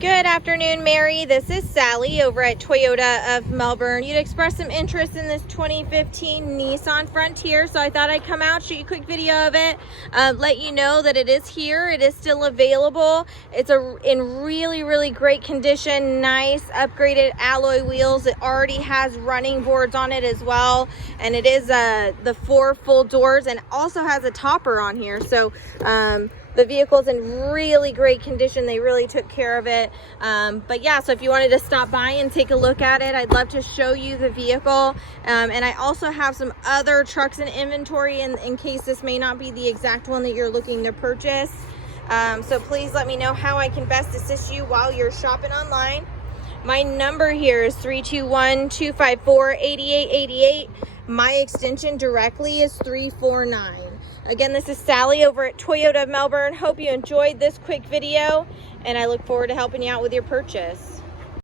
Good afternoon, Mary. This is Sally over at Toyota of Melbourne. You'd expressed some interest in this 2015 Nissan Frontier, so I thought I'd come out, shoot you a quick video of it, let you know that it is here. It is still available. It's in really great condition, nice upgraded alloy wheels. It already has running boards on it as well, and it is the 4 full doors and also has a topper on here. So the vehicle's in really great condition. They really took care of it. But yeah, so if you wanted to stop by and take a look at it, I'd love to show you the vehicle. And I also have some other trucks in inventory in case this may not be the exact one that you're looking to purchase. So please let me know how I can best assist you while you're shopping online. My number here is 321-254-8888. My extension directly is 349. Again, this is Sally over at Toyota of Melbourne. Hope you enjoyed this quick video, and I look forward to helping you out with your purchase.